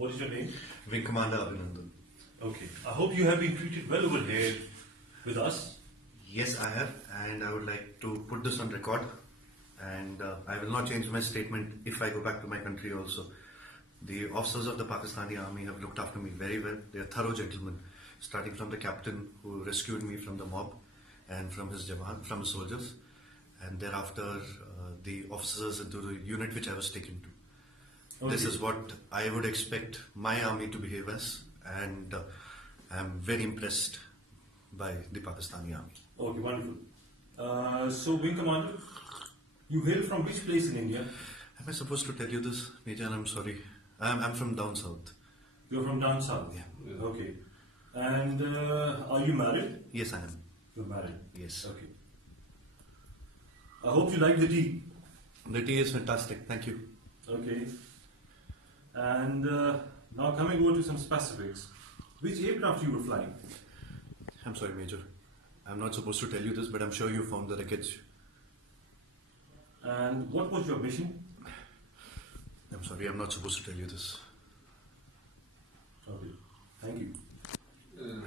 What is your name? Wing Commander Abhinandan. Okay. I hope you have been treated well over here with us. Yes, I have, and I would like to put this on record. And I will not change my statement if I go back to my country also. The officers of the Pakistani army have looked after me very well. They are thorough gentlemen, starting from the captain who rescued me from the mob and from his from his soldiers, and thereafter the officers into the unit which I was taken to. Okay. This is what I would expect my army to behave as, and I'm very impressed by the Pakistani army. Okay, wonderful. So, Wing Commander, you hail from which place in India? Am I supposed to tell you this, Major? I'm sorry. I'm from down south. You're from down south? Yeah. Okay. And are you married? Yes, I am. You're married? Yes. Okay. I hope you like the tea. The tea is fantastic. Thank you. Okay. And now coming over to some specifics. Which aircraft you were flying? I'm sorry, Major. I'm not supposed to tell you this, but I'm sure you found the wreckage. And what was your mission? I'm sorry, I'm not supposed to tell you this. Okay. Thank you.